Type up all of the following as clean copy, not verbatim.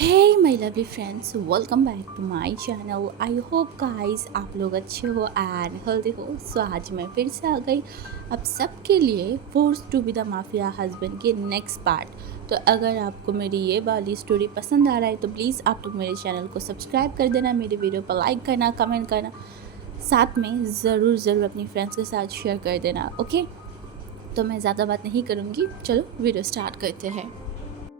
Hey my lovely friends, welcome back to my channel. I hope guys आप लोग अच्छे हो एंड हेल्दी हो। सो आज मैं फिर से आ गई अब सबके लिए forced to be the mafia husband के नेक्स्ट पार्ट। तो अगर आपको मेरी ये वाली स्टोरी पसंद आ रहा है तो प्लीज़ आप लोग मेरे चैनल को सब्सक्राइब कर देना, मेरे वीडियो पर लाइक करना, कमेंट करना, साथ में ज़रूर अपनी फ्रेंड्स के साथ शेयर कर देना। ओके, तो मैं ज़्यादा बात नहीं करूँगी, चलो वीडियो स्टार्ट करते हैं।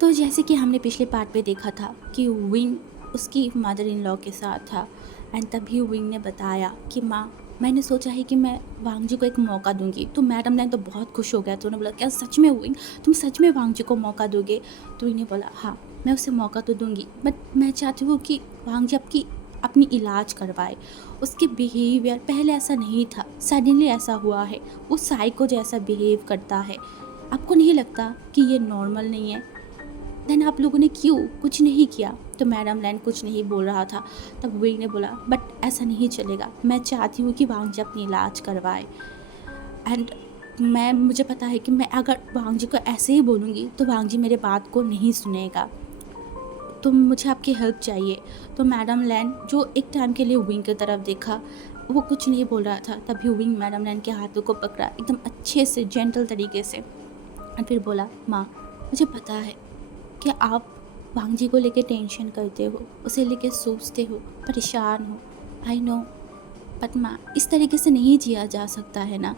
तो जैसे कि हमने पिछले पार्ट पे देखा था कि विंग उसकी मदर इन लॉ के साथ था एंड तभी विंग ने बताया कि माँ, मैंने सोचा है कि मैं वांग जी को एक मौका दूंगी। तो मैडम ने तो बहुत खुश हो गया, तो उन्होंने बोला क्या सच में विंग, तुम सच में वांग जी को मौका दोगे? तो विंग ने बोला हाँ, मैं उसे मौका तो दूंगी, बट मैं चाहती हूँ कि वांग जी अपनी इलाज करवाए। उसके बिहेवियर पहले ऐसा नहीं था, सडनली ऐसा हुआ है, वो साइको जैसा बिहेव करता है। आपको नहीं लगता कि ये नॉर्मल नहीं है? देन आप लोगों ने क्यों कुछ नहीं किया? तो मैडम लैंड कुछ नहीं बोल रहा था। तब वी ने बोला बट ऐसा नहीं चलेगा, मैं चाहती हूँ कि वांग जी अपनी इलाज करवाए एंड मुझे पता है कि मैं अगर वांग जी को ऐसे ही बोलूँगी तो वांग जी मेरे बात को नहीं सुनेगा, तो मुझे आपकी हेल्प चाहिए। तो मैडम लैंड जो एक टाइम के लिए विंग की तरफ देखा, वो कुछ नहीं बोल रहा था। तभी विंग मैडम लैंड के हाथों को पकड़ा एकदम अच्छे से, जेंटल तरीके से, और फिर बोला माँ, मुझे पता है कि आप वांग जी को लेके टेंशन करते हो, उसे लेके सोचते हो, परेशान हो। आई नो, बट माँ, इस तरीके से नहीं जिया जा सकता है ना।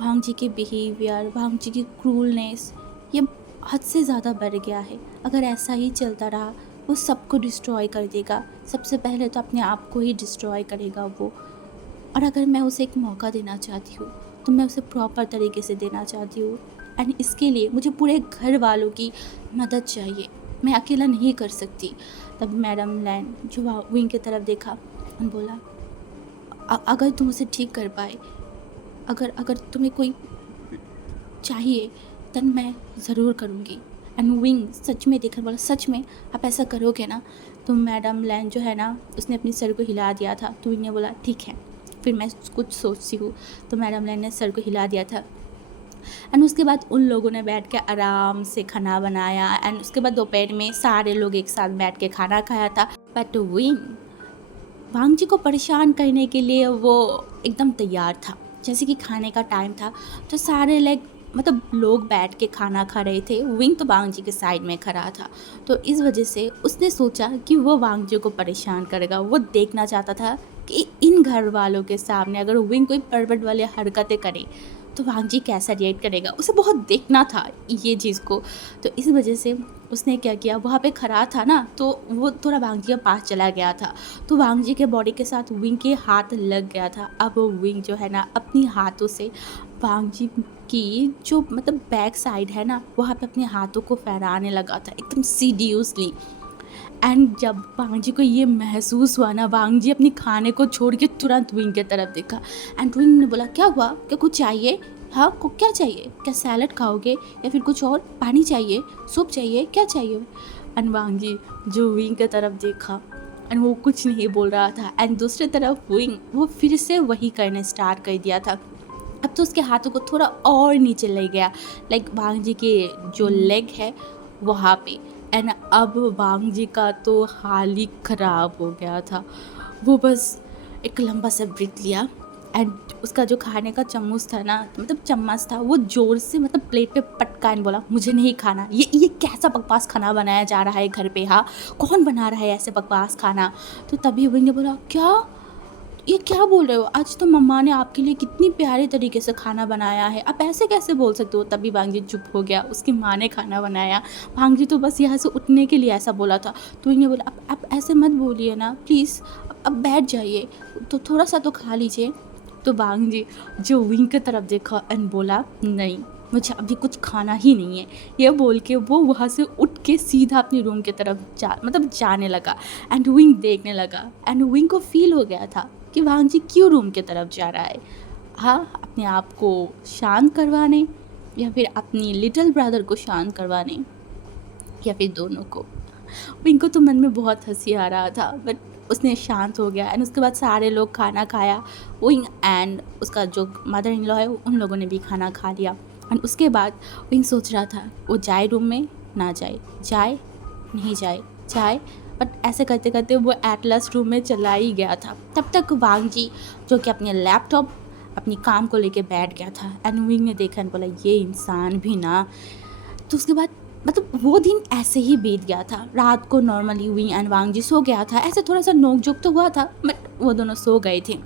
वांग जी के बिहेवियर, वांग जी की क्रूलनेस, ये हद से ज़्यादा बढ़ गया है। अगर ऐसा ही चलता रहा, वो सबको डिस्ट्रॉय कर देगा। सबसे पहले तो अपने आप को ही डिस्ट्रॉय करेगा वो। और अगर मैं उसे एक मौका देना चाहती हूँ तो मैं उसे प्रॉपर तरीके से देना चाहती हूँ एंड इसके लिए मुझे पूरे घर वालों की मदद चाहिए, मैं अकेला नहीं कर सकती। तब मैडम लैंड जो विंग की तरफ देखा और बोला अगर तुम उसे ठीक कर पाए, अगर अगर तुम्हें कोई चाहिए तन मैं ज़रूर करूँगी। एंड विंग सच में देखकर बोला सच में आप ऐसा करोगे ना? तो मैडम लैंड जो है ना, उसने अपनी सर को हिला दिया था। तो विंग ने बोला ठीक है, फिर मैं कुछ सोचती हूँ। तो मैडम लैंड ने सर को हिला दिया था एंड उसके बाद उन लोगों ने बैठ के आराम से खाना बनाया एंड उसके बाद दोपहर में सारे लोग एक साथ बैठ के खाना खाया था। बट विंग वांग जी को परेशान करने के लिए वो एकदम तैयार था। जैसे कि खाने का टाइम था तो सारे लोग बैठ के खाना खा रहे थे, विंग तो वांग जी के साइड में खड़ा था। तो इस वजह से उसने सोचा कि वो वांग जी को परेशान करेगा। वो देखना चाहता था कि इन घर वालों के सामने अगर विंग कोई परवट वाली हरकतें करे तो वांग जी कैसा रिएक्ट करेगा, उसे बहुत देखना था ये चीज़ को। तो इस वजह से उसने क्या किया, वहाँ पे खड़ा था ना, तो वो थोड़ा वांग जी के पास चला गया था। तो वांग जी के बॉडी के साथ विंग के हाथ लग गया था। अब विंग जो है ना, अपनी हाथों से वांग जी की जो बैक साइड है ना, वहाँ पे अपने हाथों को फहराने लगा था एकदम सीरियसली। एंड जब वांग जी को ये महसूस हुआ ना, वांग जी अपनी खाने को छोड़ के तुरंत विंग की तरफ देखा एंड विंग ने बोला क्या हुआ, क्या कुछ चाहिए? हाँ, को क्या चाहिए? क्या सैलड खाओगे या फिर कुछ और? पानी चाहिए, सूप चाहिए, क्या चाहिए? एंड वांग जी जो विंग की तरफ देखा एंड वो कुछ नहीं बोल रहा था एंड दूसरी तरफ विंग वो फिर से वही करने स्टार्ट कर दिया था। अब तो उसके हाथों को थोड़ा और नीचे ले गया, वांग जी के जो लेग है वहाँ पे। एंड अब वांग जी का तो हाल ही ख़राब हो गया था। वो बस एक लंबा सा ब्रीथ लिया एंड उसका जो खाने का चम्मच था ना, चम्मच था, वो ज़ोर से प्लेट पे पटका एंड बोला मुझे नहीं खाना। ये कैसा बकवास खाना बनाया जा रहा है घर पे? हाँ, कौन बना रहा है ऐसे बकवास खाना? तो तभी विंग ने बोला क्या, ये क्या बोल रहे हो? आज तो मम्मा ने आपके लिए कितनी प्यारे तरीके से खाना बनाया है, आप ऐसे कैसे बोल सकते हो? तभी वांग जी चुप हो गया, उसकी माँ ने खाना बनाया। वांग जी तो बस यहाँ से उठने के लिए ऐसा बोला था। तो इन्हें बोला आप ऐसे मत बोलिए ना प्लीज़, अब बैठ जाइए, तो थोड़ा सा तो खा लीजिए। तो वांग जी जो विंग की तरफ देखा एंड बोला नहीं, मुझे अभी कुछ खाना ही नहीं है। ये बोल के वो वहाँ से उठ के सीधा अपने रूम की तरफ जाने लगा एंड विंग देखने लगा एंड विंग को फील हो गया था कि वांग जी क्यों रूम की तरफ जा रहा है। हाँ, अपने आप को शांत करवाने या फिर अपनी लिटिल ब्रदर को शांत करवाने, या फिर दोनों को। विंग को तो मन में बहुत हंसी आ रहा था, बट उसने शांत हो गया एंड उसके बाद सारे लोग खाना खाया। विंग एंड उसका जो मदर इन लॉ है उन लोगों ने भी खाना खा लिया एंड उसके बाद विंग सोच रहा था वो जाए रूम में, ना जाए, जाए नहीं जाए, जाए, बट ऐसे करते करते वो एट लास्ट रूम में चला ही गया था। तब तक वांग जी जो कि अपने लैपटॉप अपनी काम को लेके बैठ गया था एंड विंग ने देखा एंड बोला ये इंसान भी ना। तो उसके बाद मतलब वो दिन ऐसे ही बीत गया था। रात को नॉर्मली विंग एंड वांग जी सो गया था, ऐसे थोड़ा सा नोक झोंक तो हुआ था बट वो दोनों सो गए थे।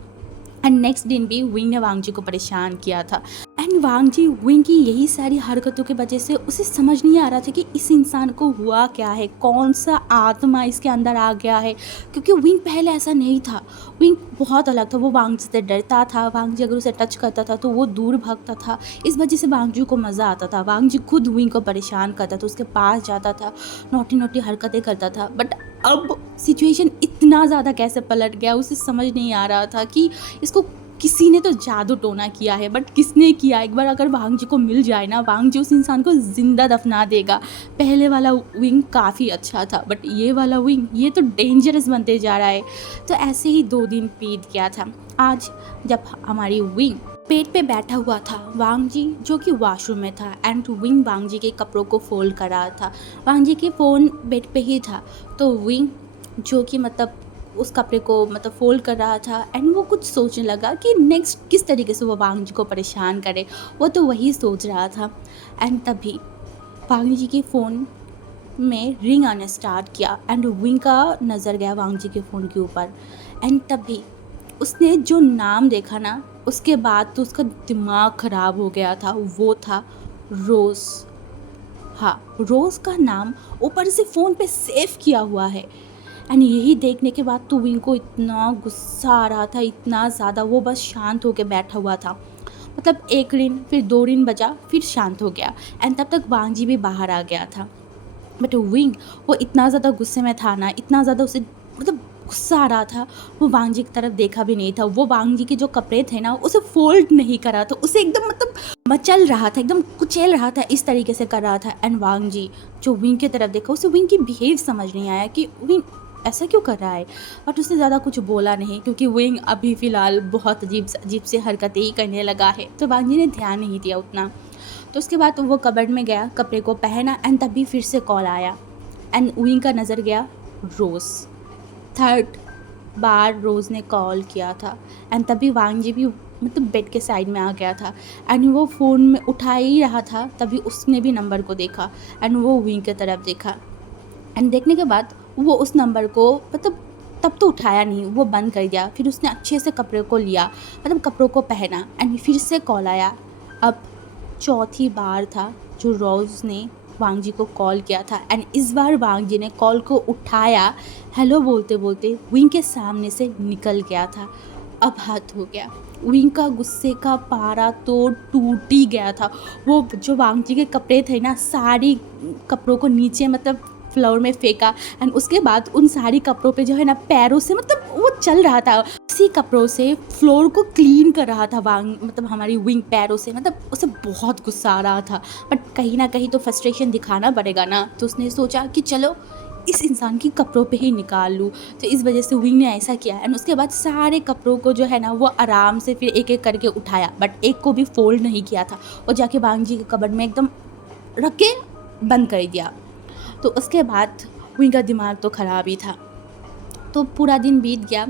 एंड नेक्स्ट दिन भी विंग ने वांग जी को परेशान किया था एंड वांग जी विंग की यही सारी हरकतों की वजह से उसे समझ नहीं आ रहा था कि इस इंसान को हुआ क्या है, कौन सा आत्मा इसके अंदर आ गया है, क्योंकि विंग पहले ऐसा नहीं था। विंग बहुत अलग था, वो वांग जी से डरता था, वांग जी अगर उसे टच करता था तो वो दूर भागता था। इस वजह से वांग जी को मज़ा आता था, वांग जी खुद विंग को परेशान करता था, उसके पास जाता था, नोटी नोटी हरकतें करता था। बट अब सिचुएशन इतना ज़्यादा कैसे पलट गया उसे समझ नहीं आ रहा था कि इसको किसी ने तो जादू टोना किया है, बट किसने किया। एक बार अगर वांग जी को मिल जाए ना, वांग जी उस इंसान को ज़िंदा दफना देगा। पहले वाला विंग काफ़ी अच्छा था बट ये वाला विंग ये तो डेंजरस बनते जा रहा है। तो ऐसे ही 2 दिन बीत गया था। आज जब हमारी विंग पेट पे बैठा हुआ था, वांग जी जो कि वॉशरूम में था एंड विंग वांग जी के कपड़ों को फोल्ड कर रहा था। वांग जी के फ़ोन बेड पे ही था, तो विंग जो कि मतलब उस कपड़े को मतलब फोल्ड कर रहा था एंड वो कुछ सोचने लगा कि नेक्स्ट किस तरीके से वो वांग जी को परेशान करे, वो तो वही सोच रहा था। एंड तभी वांग जी के फ़ोन में रिंग आना स्टार्ट किया एंड विंग का नज़र गया वांग जी के फ़ोन के ऊपर एंड तभी उसने जो नाम देखा ना, उसके बाद तो उसका दिमाग ख़राब हो गया था। वो था रोज़। हाँ, रोज़ का नाम ऊपर से फ़ोन पे सेव किया हुआ है। एंड यही देखने के बाद तो विंग को इतना गुस्सा आ रहा था, इतना ज़्यादा, वो बस शांत होकर बैठा हुआ था। मतलब 1 रिंग फिर 2 रिंग बजा फिर शांत हो गया एंड तब तक वांग जी भी बाहर आ गया था। बट विंग वो इतना ज़्यादा गुस्से में था ना, इतना ज़्यादा उसे मतलब गुस्सा आ रहा था, वो वांग जी की तरफ देखा भी नहीं था। वो वांग जी के जो कपड़े थे ना उसे फोल्ड नहीं करा था, उसे एकदम मतलब मचल रहा था, एकदम कुचल रहा था, इस तरीके से कर रहा था। एंड वांग जी जो विंग की तरफ देखा, उसे विंग की बिहेव समझ नहीं आया कि विंग ऐसा क्यों कर रहा है, बट उसने ज़्यादा कुछ बोला नहीं क्योंकि विंग अभी फ़िलहाल बहुत अजीब अजीब से हरकतें ही करने लगा है, तो वांग जी ने ध्यान नहीं दिया उतना। तो उसके बाद वो कबर्ड में गया, कपड़े को पहना एंड तभी फिर से कॉल आया एंड विंग का नज़र गया रोज़। 3rd बार रोज़ ने कॉल किया था एंड तभी वांग जी भी मतलब बेड के साइड में आ गया था एंड वो फ़ोन में उठा ही रहा था, तभी उसने भी नंबर को देखा एंड वो विंग की तरफ देखा एंड देखने के बाद वो उस नंबर को मतलब तब तो उठाया नहीं, वो बंद कर दिया। फिर उसने अच्छे से कपड़े को लिया, मतलब कपड़ों को पहना एंड फिर से कॉल आया। अब 4थी बार था जो रोज़ ने वांग जी को कॉल किया था एंड इस बार वांग जी ने कॉल को उठाया, हेलो बोलते बोलते विंग के सामने से निकल गया था। अब हद हो गया, विंग का गुस्से का पारा तो टूट ही गया था। वो जो वांग जी के कपड़े थे ना, सारी कपड़ों को नीचे मतलब फ्लोर में फेंका एंड उसके बाद उन सारी कपड़ों पे जो है ना पैरों से मतलब वो चल रहा था, इसी कपड़ों से फ्लोर को क्लीन कर रहा था वांग, मतलब हमारी विंग पैरों से। मतलब उसे बहुत गुस्सा आ रहा था बट कहीं ना कहीं तो फ्रस्ट्रेशन दिखाना पड़ेगा ना, तो उसने सोचा कि चलो इस इंसान की कपड़ों पे ही निकाल लूँ। तो इस वजह से विंग ने ऐसा किया एंड उसके बाद सारे कपड़ों को जो है ना वो आराम से फिर एक एक करके उठाया, बट एक को भी फोल्ड नहीं किया था, और जाके वांग जी के कबर्ड में एकदम रख के बंद कर दिया। तो उसके बाद विंग का दिमाग तो ख़राब ही था। तो पूरा दिन बीत गया,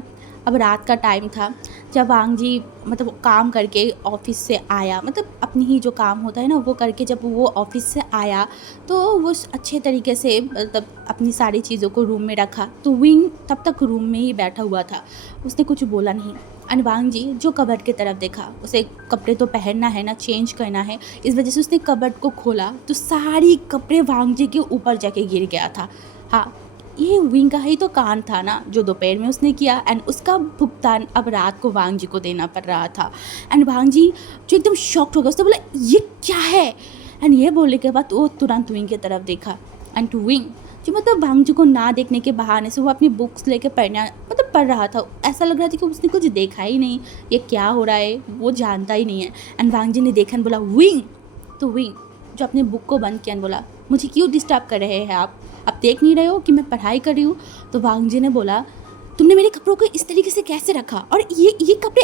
अब रात का टाइम था। जब वांग जी मतलब काम करके ऑफिस से आया, मतलब अपनी ही जो काम होता है ना वो करके जब वो ऑफिस से आया तो वो अच्छे तरीके से मतलब अपनी सारी चीज़ों को रूम में रखा। तो विंग तब तक रूम में ही बैठा हुआ था, उसने कुछ बोला नहीं। एंड वांग जी जो कबर्ड की तरफ देखा, उसे कपड़े तो पहनना है ना, चेंज करना है, इस वजह से उसने कबर्ड को खोला तो सारी कपड़े वांग जी के ऊपर जाके गिर गया था। हाँ, ये विंग का ही तो कान था ना जो दोपहर में उसने किया एंड उसका भुगतान अब रात को वांग जी को देना पड़ रहा था। एंड वांग जी जो एकदम शॉक्ड हो गया, उसने बोला ये क्या है। एंड ये बोलने के बाद वो तुरंत विंग की तरफ देखा एंड विंग जो मतलब वांग जी को ना देखने के बहाने से वो अपनी बुक्स लेके पढ़ना मतलब पढ़ रहा था। ऐसा लग रहा था कि उसने कुछ देखा ही नहीं, ये क्या हो रहा है वो जानता ही नहीं है। एंड वांग जी ने देखा बोला विंग। तो विंग जो अपने बुक को बंद किया बोला मुझे क्यों डिस्टर्ब कर रहे हैं आप देख नहीं रहे हो कि मैं पढ़ाई कर रही हूँ। तो वांग जी ने बोला तुमने मेरे कपड़ों को इस तरीके से कैसे रखा, और ये कपड़े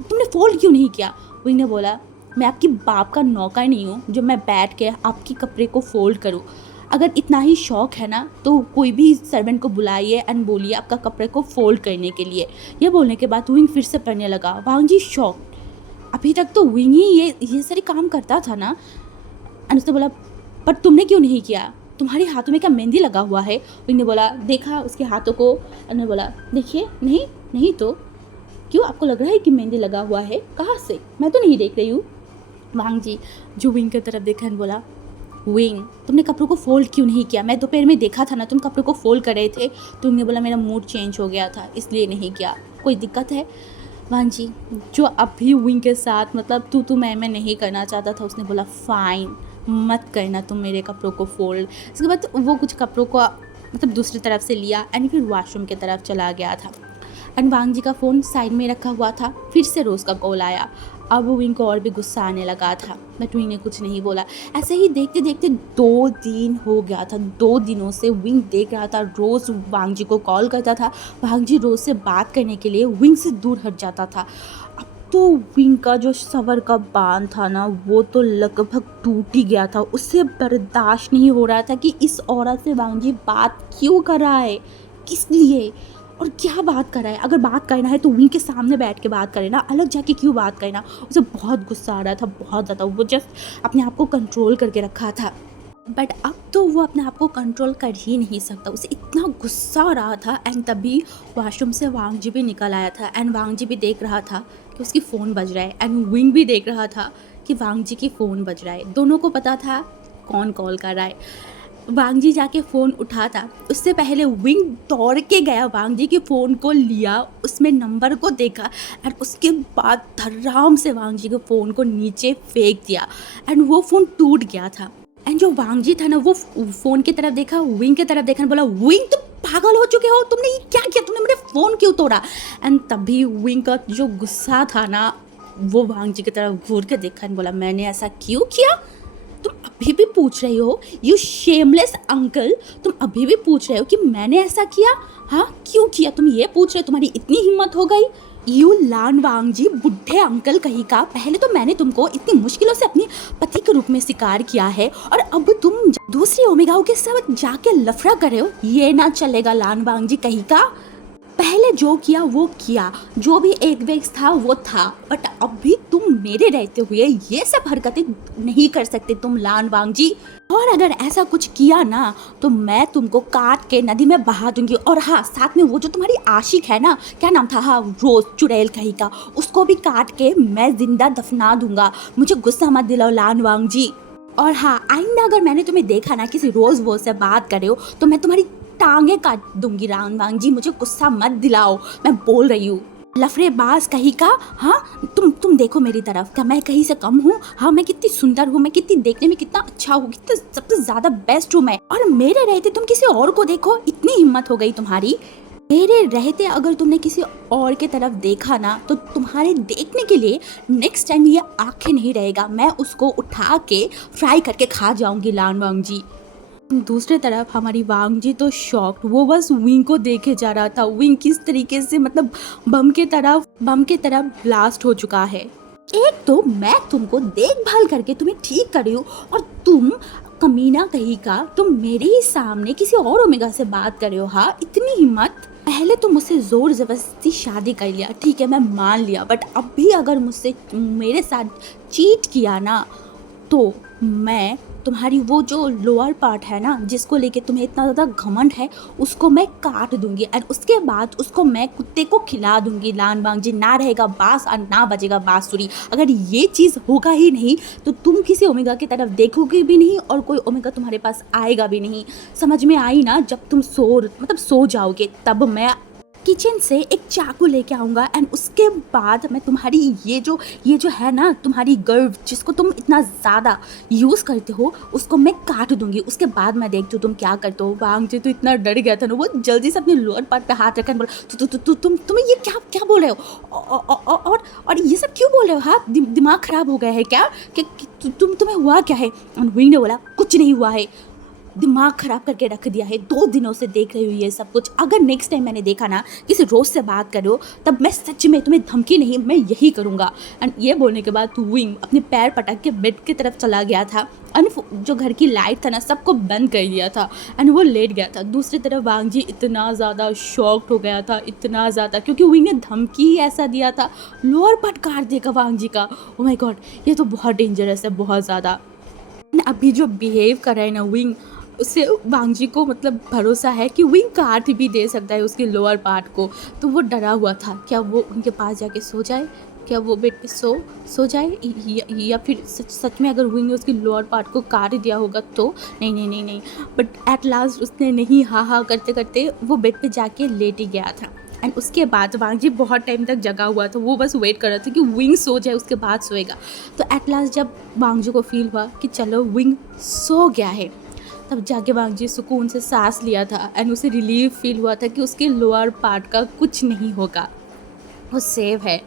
तुमने फोल्ड क्यों नहीं किया। विंग ने बोला मैं आपकी बाप का नौकर नहीं हूँ जो मैं बैठ के आपके कपड़े को फोल्ड करूँ। अगर इतना ही शौक है ना तो कोई भी सर्वेंट को बुलाइए एंड बोलिए आपका कपड़े को फोल्ड करने के लिए। ये बोलने के बाद विंग फिर से पढ़ने लगा। वांग जी शॉक, अभी तक तो विंग ही ये सारे काम करता था ना। एंड उसने बोला पर तुमने क्यों नहीं किया, तुम्हारे हाथों में क्या मेहंदी लगा हुआ है? विंग ने बोला देखा उसके हाथों को। ने बोला देखिए नहीं नहीं तो क्यों आपको लग रहा है कि मेहंदी लगा हुआ है? कहाँ से? मैं तो नहीं देख रही हूँ। वांग जी जो विंग की तरफ देखा एंड बोला विंग तुमने कपड़ों को फोल्ड क्यों नहीं किया? मैं दोपहर में देखा था ना तुम कपड़ों को फोल्ड कर रहे थे। तुमने बोला मेरा मूड चेंज हो गया था इसलिए नहीं किया। कोई दिक्कत है? वांग जी जो अभी विंग के साथ मतलब तू मैं नहीं करना चाहता था, उसने बोला फाइन मत करना तुम मेरे कपड़ों को फोल्ड। इसके बाद वो कुछ कपड़ों को मतलब दूसरी तरफ से लिया एंड फिर वॉशरूम की तरफ चला गया था। एंड वांग जी का फ़ोन साइड में रखा हुआ था। फिर से रोज़ का कॉल आया। अब विंग को और भी गुस्सा आने लगा था बट विंग ने कुछ नहीं बोला। ऐसे ही देखते देखते 2 दिन हो गया था। 2 दिनों से विंग देख रहा था रोज़ वांग जी को कॉल करता था। वांग जी रोज़ से बात करने के लिए विंग से दूर हट जाता था। अब तो विंग का जो सबर का बांध था ना वो तो लगभग टूट ही गया था। उससे बर्दाश्त नहीं हो रहा था कि इस औरत से वांग जी बात क्यों कर रहा है, किस लिए और क्या बात कर रहा है। अगर बात करना है तो विंग के सामने बैठ के बात करे ना, अलग जाके क्यों बात करना। उसे बहुत गुस्सा आ रहा था, बहुत ज़्यादा। वो जस्ट अपने आप को कंट्रोल करके रखा था बट अब तो वो अपने आप को कंट्रोल कर ही नहीं सकता। उसे इतना गुस्सा आ रहा था। एंड तभी वॉशरूम से वांग जी भी निकल आया था एंड वांग जी भी देख रहा था कि उसकी फ़ोन बज रहा है एंड विंग भी देख रहा था कि वांग जी की फ़ोन बज रहा है। दोनों को पता था कौन कॉल कर रहा है। वांग जी जाके फ़ोन उठाता उससे पहले विंग दौड़ के गया, वांग जी के फ़ोन को लिया, उसमें नंबर को देखा एंड उसके बाद धड़ाम से वांग जी के फ़ोन को नीचे फेंक दिया एंड वो फ़ोन टूट गया था। एंड जो वांग जी था ना वो फ़ोन की तरफ देखा, विंग की तरफ देखा, बोला विंग तुम पागल हो चुके हो, तुमने ये क्या किया, तुमने मेरे फ़ोन क्यों तोड़ा? एंड तभी विंग का जो गुस्सा था ना वो वांग जी की तरफ घूर के देखा एंड बोला मैंने ऐसा क्यों किया? तुम अभी भी पूछ रही हो, यू शेमलेस अंकल, तुम अभी भी पूछ रहे हो कि मैंने ऐसा किया? हाँ क्यों किया? तुम ये पूछ रहे हो, तुम्हारी इतनी हिम्मत हो गई? यू लान वांग जी बुढ़े अंकल कहीं का, पहले तो मैंने तुमको इतनी मुश्किलों से अपने पति के रूप में स्वीकार किया है और अब तुम दूसरी ओमेगाओं के साथ जाके लफड़ा कर रहे हो। ये ना चलेगा लान वांग जी कहीं का। पहले जो किया वो किया, जो भी एक वेक्स था वो था बट अभी तुम मेरे रहते हुए ये सब हरकतें नहीं कर सकते तुम लान वांग जी। और अगर ऐसा कुछ किया ना तो मैं तुमको काट के नदी में बहा दूंगी। और हाँ साथ में वो जो तुम्हारी आशिक है ना, क्या नाम था, हाँ रोज चुड़ैल कहीं का, उसको भी काट के मैं जिंदा दफना दूंगा। मुझे गुस्सा मत दिलाओ लान वांग जी। और हाँ आइंदा अगर मैंने तुम्हें देखा ना किसी रोज वो से बात कर रहे हो तो मैं तुम्हारी टांगे काट दूंगी। रान वांग जी मुझे गुस्सा मत दिलाओ, मैं बोल रही हूँ। लफड़ेबाज कहीं का, हाँ तुम देखो मेरी तरफ, क्या मैं कहीं से कम हूँ? हाँ मैं कितनी सुंदर हूँ, मैं कितनी देखने में कितना अच्छा हूँ, कितना सबसे ज्यादा बेस्ट हूँ मैं। और मेरे रहते तुम किसी और को देखो, इतनी हिम्मत हो गई तुम्हारी। मेरे रहते अगर तुमने किसी और के तरफ देखा ना तो तुम्हारे देखने के लिए नेक्स्ट टाइम ये आंखें नहीं रहेगा, मैं उसको उठा के फ्राई करके खा जाऊंगी लान वांग जी। दूसरे तरफ हमारी वांग जी तो शॉक्ड, वो बस विंग को देखे जा रहा था। विंग किस तरीके से मतलब बम के तरफ ब्लास्ट हो चुका है। एक तो मैं तुमको देखभाल करके तुम्हें ठीक कर रही हूँ और तुम कमीना कहीं का, तुम मेरे ही सामने किसी और ओमेगा से बात कर रहे हो। हाँ इतनी हिम्मत। पहले तो मुझसे जोर जबरदस्ती शादी कर लिया, ठीक है मैं मान लिया, बट अब भी अगर मुझसे मेरे साथ चीट किया ना तो मैं तुम्हारी वो जो लोअर पार्ट है ना जिसको लेके तुम्हें इतना ज़्यादा घमंड है उसको मैं काट दूंगी एंड उसके बाद उसको मैं कुत्ते को खिला दूंगी लान वांग जी। ना रहेगा बांस और ना बजेगा बांसुरी। अगर ये चीज़ होगा ही नहीं तो तुम किसी ओमेगा की तरफ देखोगे भी नहीं और कोई ओमेगा तुम्हारे पास आएगा भी नहीं। समझ में आई ना? जब तुम सो जाओगे तब मैं किचन से एक चाकू लेके आऊँगा एंड उसके बाद मैं तुम्हारी ये जो है ना तुम्हारी गर्व जिसको तुम इतना ज़्यादा यूज़ करते हो उसको मैं काट दूंगी। उसके बाद मैं देखती हूँ तुम क्या करते हो। वांग जी तो इतना डर गया था ना, वो जल्दी से अपने लोअर पार्ट पे हाथ रखा बोला तुम ये क्या बोल रहे हो और ये सब क्यों बोल रहे हो? हाँ दिमाग खराब हो गया है क्या? कि तुम्हें हुआ क्या है? विंग ने बोला कुछ नहीं हुआ है। दिमाग ख़राब करके रख दिया है, 2 दिनों से देख रही हूँ ये सब कुछ। अगर नेक्स्ट टाइम मैंने देखा ना किसी रोज़ से बात कर रहे हो, तब मैं सच में तुम्हें धमकी नहीं, मैं यही करूँगा। एंड ये बोलने के बाद विंग अपने पैर पटक के बेड की तरफ चला गया था। एंड जो घर की लाइट था ना सबको बंद कर दिया था एंड वो लेट गया था। दूसरी तरफ वांग जी इतना ज़्यादा शॉक्ड हो गया था, इतना ज़्यादा, क्योंकि विंग ने धमकी ही ऐसा दिया था, लोअर पार्ट काट देगा वांग जी का। ओ माय गॉड, ये तो बहुत डेंजरस है, बहुत ज़्यादा। अभी जो बिहेव कर रहा है ना विंग, उससे वांग जी को मतलब भरोसा है कि विंग काट भी दे सकता है उसके लोअर पार्ट को। तो वो डरा हुआ था, क्या वो उनके पास जाके सो जाए, क्या वो बेड पे सो जाए, या फिर सच में अगर विंग ने उसकी लोअर पार्ट को काट दिया होगा तो। नहीं नहीं नहीं नहीं, बट एट लास्ट उसने नहीं, हाँ हाँ करते करते वो बेड पे जाके लेट ही गया था। एंड उसके बाद वांग जी बहुत टाइम तक जगा हुआ था, वो बस वेट कर रहा था कि विंग सो जाए, उसके बाद सोएगा। तो एट लास्ट जब वांग जी को फील हुआ कि चलो विंग सो गया है, तब जाके वांग जी सुकून से सांस लिया था एंड उसे रिलीफ फील हुआ था कि उसके लोअर पार्ट का कुछ नहीं होगा, वो सेफ है,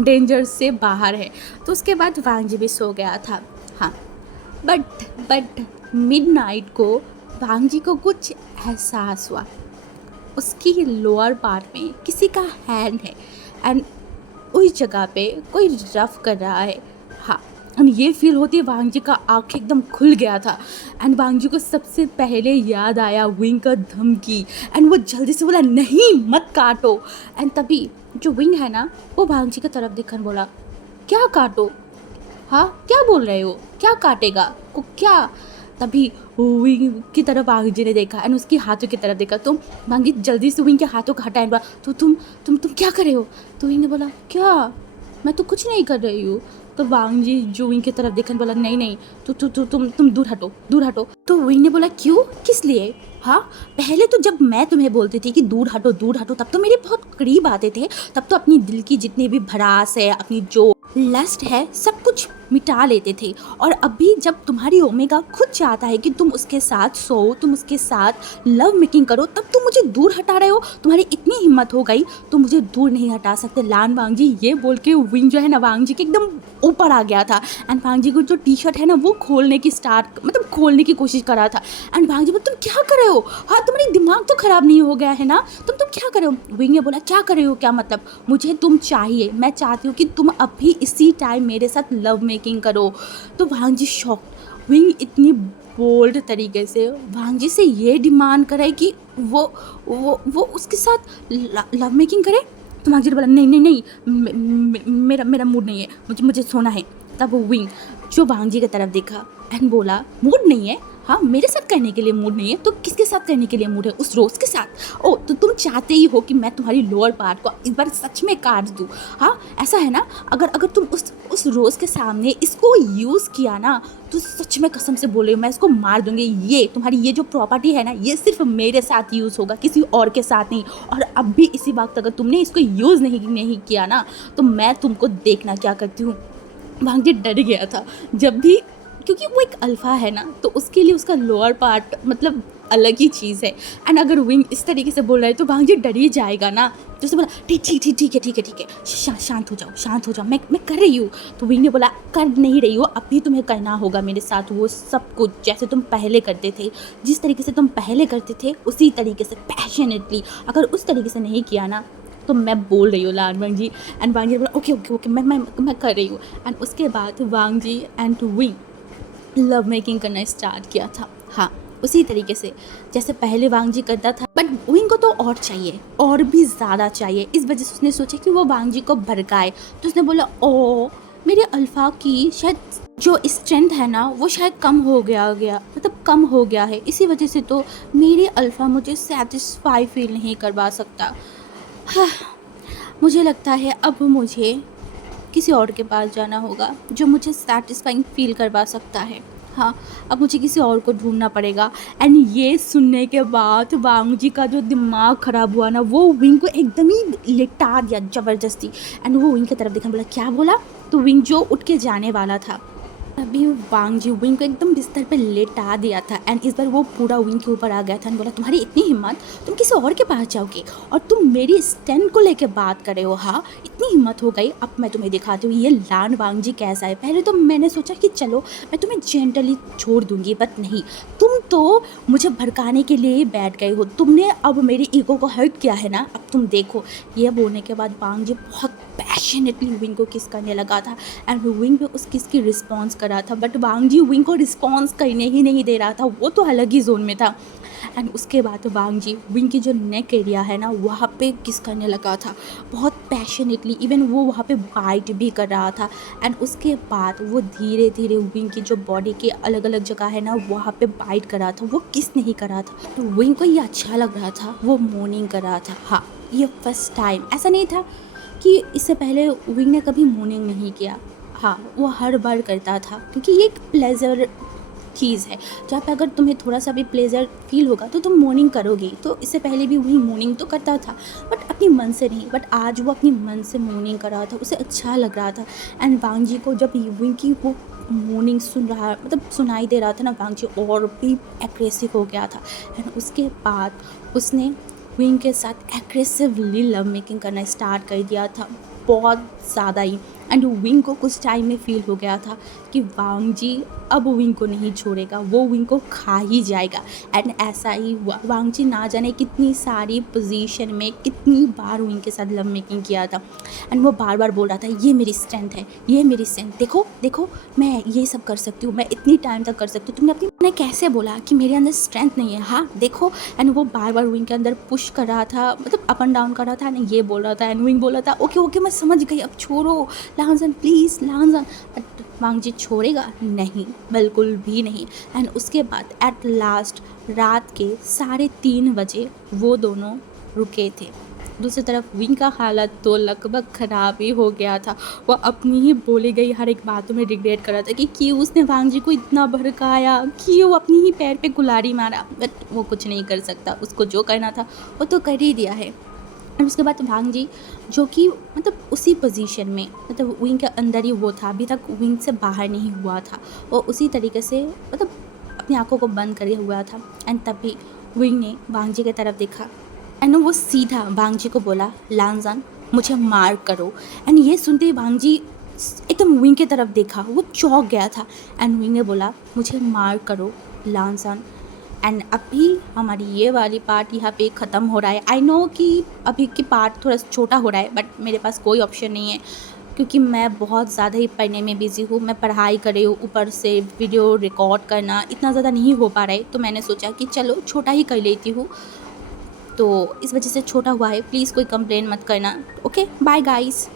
डेंजर से बाहर है। तो उसके बाद वांग जी भी सो गया था। हाँ, बट मिडनाइट को वांग जी को कुछ एहसास हुआ, उसकी लोअर पार्ट में किसी का हैंड है एंड उस जगह पे कोई रफ कर रहा है। हाँ, एंड ये फील होती है वांग जी का आँख एकदम खुल गया था एंड वांग जी को सबसे पहले याद आया विंग का धमकी एंड वो जल्दी से बोला नहीं मत काटो। एंड तभी जो विंग है ना वो वांग जी की तरफ देखकर बोला क्या काटो, हाँ क्या बोल रहे हो, क्या काटेगा को क्या। तभी विंग की तरफ वांग जी ने देखा एंड उसके हाथों की तरफ देखा। तो वांग जी जल्दी से विंग के हाथों को हटाए, बोला तो तुम क्या कर रहे हो। तो विंग ने बोला क्या, मैं तो कुछ नहीं कर रही हूँ। तो वांग जी जो विंग की तरफ देखा बोला नहीं नहीं, तुम दूर हटो दूर हटो। तो विंग ने बोला क्यों, किस लिए। हाँ, पहले तो जब मैं तुम्हें बोलती थी कि दूर हटो तब तो मेरे बहुत करीब आते थे, तब तो अपनी दिल की जितनी भी भड़ास है, अपनी जो लस्ट है, सब कुछ मिटा लेते थे। और अभी जब तुम्हारी ओमेगा खुद चाहता है कि तुम उसके साथ सो, तुम उसके साथ लव मेकिंग करो, तब तुम मुझे दूर हटा रहे हो। तुम्हारी इतनी हिम्मत हो गई, तुम मुझे दूर नहीं हटा सकते लान वांग जी। ये बोल के विंग जो है ना वांग जी के एकदम ऊपर आ गया था एंड वांग जी को जो टी शर्ट है ना वो खोलने की कोशिश कर रहा था। एंड वांग जी बोला तुम क्या कर रहे हो, हाँ तुम्हारी दिमाग तो खराब नहीं हो गया है ना, तुम क्या कर रहे हो। विंग ने बोला क्या कर रहे हो, क्या मतलब, मुझे तुम चाहिए, मैं चाहती हूँ कि तुम अभी इसी टाइम मेरे साथ लव मेकिंग करो। तो वांग जी शॉक, विंग इतनी बोल्ड तरीके से वांग जी से ये डिमांड करे कि वो उसके साथ लव मेकिंग करे। तो वांग जी ने बोला नहीं नहीं नहीं, मेरा मूड नहीं है, मुझे सोना है। तब विंग जो वांग जी की तरफ देखा एंड बोला मूड नहीं है, हाँ मेरे साथ करने के लिए मूड नहीं है, तो किसके साथ करने के लिए मूड है, उस रोज़ के साथ। ओ तो तुम चाहते ही हो कि मैं तुम्हारी लोअर पार्ट को इस बार सच में काट दूँ, हाँ ऐसा है ना। अगर तुम उस रोज़ के सामने इसको यूज़ किया ना, तो सच में कसम से बोले मैं इसको मार दूंगी। ये तुम्हारी ये जो प्रॉपर्टी है ना, ये सिर्फ मेरे साथ यूज़ होगा, किसी और के साथ नहीं। और अब भी इसी वक्त अगर तुमने इसको यूज़ नहीं किया ना, तो मैं तुमको देखना क्या करती हूँ। वांग जी डर गया था जब भी, क्योंकि वो एक अल्फ़ा है ना, तो उसके लिए उसका लोअर पार्ट मतलब अलग ही चीज़ है। एंड अगर विंग इस तरीके से बोल रहा है तो वांग जी डर ही जाएगा ना। तो उसने बोला ठीक है, शांत हो जाओ, मैं कर रही हूँ। तो विंग ने बोला कर नहीं रही हो, अभी तुम्हें करना होगा मेरे साथ वो सब कुछ जैसे तुम पहले करते थे, जिस तरीके से तुम पहले करते थे उसी तरीके से पैशनेटली। अगर उस तरीके से नहीं किया ना तो मैं बोल रही हूँ लान वांग जी। एंड वांग जी बोला ओके मैं कर रही हूँ। एंड उसके बाद वांग जी एंड विंग लव मेकिंग करना स्टार्ट किया था। हाँ, उसी तरीके से जैसे पहले वांग जी करता था, बट विंग को तो और चाहिए, और भी ज़्यादा चाहिए। इस वजह से उसने सोचा कि वो वांग जी को भड़काए। तो उसने बोला ओ मेरे अल्फ़ा की शायद जो स्ट्रेंथ है ना वो शायद कम हो गया है, इसी वजह से तो मेरे अल्फ़ा मुझे सेटिस्फाई फील नहीं करवा सकता। हाँ, मुझे लगता है अब मुझे किसी और के पास जाना होगा जो मुझे सेटिस्फाइंग फील करवा सकता है। हाँ, अब मुझे किसी और को ढूंढना पड़ेगा। एंड ये सुनने के बाद वांग जी का जो दिमाग ख़राब हुआ ना, वो विंग को एकदम ही लिटा दिया ज़बरदस्ती। एंड वो विंग की तरफ देखा, बोला क्या बोला। तो विंग जो उठ के जाने वाला था अभी वांग जी विंग को एकदम बिस्तर पे लेटा दिया था एंड इस बार वो पूरा विंग के ऊपर आ गया था एंड बोला तुम्हारी इतनी हिम्मत, तुम किसी और के पास जाओगे और तुम मेरी स्टैंड को लेके बात कर रहे हो। हाँ इतनी हिम्मत हो गई, अब मैं तुम्हें दिखाती हूँ ये लान वांग जी कैसा है। पहले तो मैंने सोचा कि चलो मैं तुम्हें जेंटली छोड़ दूंगी, बट नहीं, तुम तो मुझे भड़काने के लिए ही बैठ गए हो। तुमने अब मेरी ईगो को हर्ट किया है ना, अब तुम देखो। ये बोलने के बाद वांग जी बहुत पैशनेटली विंग को किस करने लगा था एंड विंग पे उस किस की रिस्पॉन्स कर रहा था, बट वांग जी विंग को रिस्पॉन्स करने ही नहीं दे रहा था, वो तो अलग ही जोन में था। एंड उसके बाद वांग जी विंग की जो नेक एरिया है ना वहाँ पे किस करने लगा था बहुत पैशनेटली, इवन वो वहाँ पे बाइट भी कर रहा था। एंड उसके बाद वो धीरे धीरे विंग की जो बॉडी के अलग अलग जगह है ना वहाँ पे बाइट कर रहा था, वो किस नहीं कर रहा था। तो विंग को ये अच्छा लग रहा था, वो मोर्निंग कर रहा था। हाँ ये फर्स्ट टाइम, ऐसा नहीं था कि इससे पहले विंग ने कभी मोर्निंग नहीं किया। हाँ वो हर बार करता था क्योंकि ये एक प्लेजर चीज़ है जहाँ पे अगर तुम्हें थोड़ा सा भी प्लेजर फील होगा तो तुम मोर्निंग करोगी। तो इससे पहले भी वही मोर्निंग तो करता था बट अपनी मन से नहीं, बट आज वो अपनी मन से मोर्निंग कर रहा था, उसे अच्छा लग रहा था। एंड वांग जी को जब विंग की वो मोर्निंग सुन रहा मतलब सुनाई दे रहा था ना, वांग जी और भी एग्रेसिव हो गया था। एंड उसके बाद उसने विंग के साथ एग्रेसिवली लव मेकिंग करना स्टार्ट कर दिया था, बहुत ज़्यादा ही। एंड विंग को कुछ टाइम में फील हो गया था कि वांग जी अब विंग को नहीं छोड़ेगा, वो विंग को खा ही जाएगा। एंड ऐसा ही हुआ, वांग जी ना जाने कितनी सारी पोजीशन में कितनी बार विंग के साथ लव मेकिंग किया था। एंड वो बार बार बोल रहा था ये मेरी स्ट्रेंथ है, ये मेरी स्ट्रेंथ, देखो देखो मैं ये सब कर सकती हूँ, मैं इतनी टाइम तक कर सकती हूँ। तुमने अपनी मैंने कैसे बोला कि मेरे अंदर स्ट्रेंथ नहीं है, हाँ देखो। एंड वो बार बार विंग के अंदर पुश कर रहा था, मतलब अप एंड डाउन कर रहा था एंड ये बोल रहा था। एंड विंग बोल रहा था ओके ओके मैं समझ गई, अब छोड़ो लांजन प्लीज़ लांजन। बट वांग जी छोड़ेगा नहीं, बिल्कुल भी नहीं। एंड उसके बाद एट लास्ट रात के 3:30 बजे वो दोनों रुके थे। दूसरी तरफ विंग का हालत तो लगभग ख़राब ही हो गया था, वह अपनी ही बोली गई हर एक बातों में रिग्रेट कर रहा था कि क्यों उसने वांग जी को इतना भड़काया, क्यों अपनी ही पैर पे कुल्हाड़ी मारा। बट वो कुछ नहीं कर सकता, उसको जो करना था वो तो कर ही दिया है। और उसके बाद वांग जी जो कि मतलब उसी पोजीशन में मतलब विंग के अंदर ही वो था, अभी तक विंग से बाहर नहीं हुआ था, वो उसी तरीके से मतलब अपनी आंखों को बंद करे हुआ था। एंड तभी विंग ने वांग जी की तरफ देखा एंड वो सीधा वांग जी को बोला लांजन मुझे मार करो। एंड ये सुनते ही वांग जी एकदम विंग की तरफ देखा, वो चौंक गया था। एंड विंग ने बोला मुझे मार करो लांजन। एंड अभी हमारी ये वाली पार्ट यहाँ पे ख़त्म हो रहा है। आई नो कि अभी की पार्ट थोड़ा छोटा हो रहा है बट मेरे पास कोई ऑप्शन नहीं है क्योंकि मैं बहुत ज़्यादा ही पढ़ने में बिज़ी हूँ, मैं पढ़ाई कर रही हूँ, ऊपर से वीडियो रिकॉर्ड करना इतना ज़्यादा नहीं हो पा रहा है। तो मैंने सोचा कि चलो छोटा ही कर लेती हूँ, तो इस वजह से छोटा हुआ है। प्लीज़ कोई कंप्लेन मत करना। Okay bye guys.